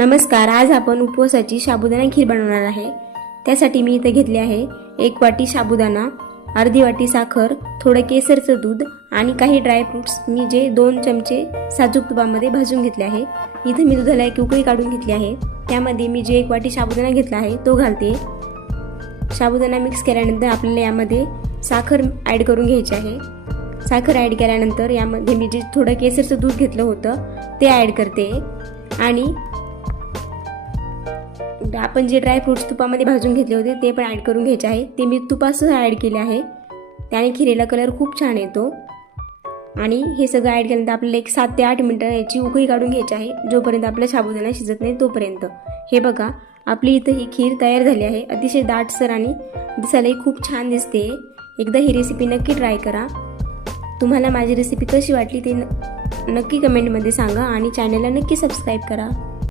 नमस्कार, आज आपण उपवासाची साबुदाणा खीर बनवणार आहे। त्यासाठी मी इथे घेतले आहे 1 वाटी साबुदाणा, अर्धी वाटी साखर, थोडे केसरचं दूध आणि काही ड्रायफ्रुट्स मी जे 2 चमचे साजूक तुपामध्ये भाजून घेतले आहे। इथे मी दुधाला एक उकळी काढून घेतली आहे। त्यामध्ये मी जे 1 वाटी साबुदाणा घेतला आहे तो घालते। साबुदाणा मिक्स केल्यानंतर आपल्याला यामध्ये साखर ॲड करून घ्यायची आहे। साखर ॲड केल्यानंतर यामध्ये मी जे थोडं केसरचं दूध घेतलं होतं ते ॲड करते आणि आपण जे ड्रायफ्रुट्स तुपामध्ये भाजून घेतले होते ते पण ॲड करून घ्यायचे आहे। ते मी तुपासह ॲड केले आहे, त्याने खिरीला कलर खूप छान येतो। आणि हे सगळं ॲड केल्यानंतर आपल्याला एक 7 ते 8 मिनिटं याची उकळी काढून घ्यायची आहे, जोपर्यंत आपला साबुदाणा शिजत नाही तोपर्यंत। हे बघा, आपली इथं ही खीर तयार झाली आहे। अतिशय दाटसर आणि दिसायलाही खूप छान दिसते। एकदा ही रेसिपी नक्की ट्राय करा। तुम्हाला माझी रेसिपी कशी वाटली ते नक्की कमेंटमध्ये सांगा आणि चॅनलला नक्की सबस्क्राईब करा।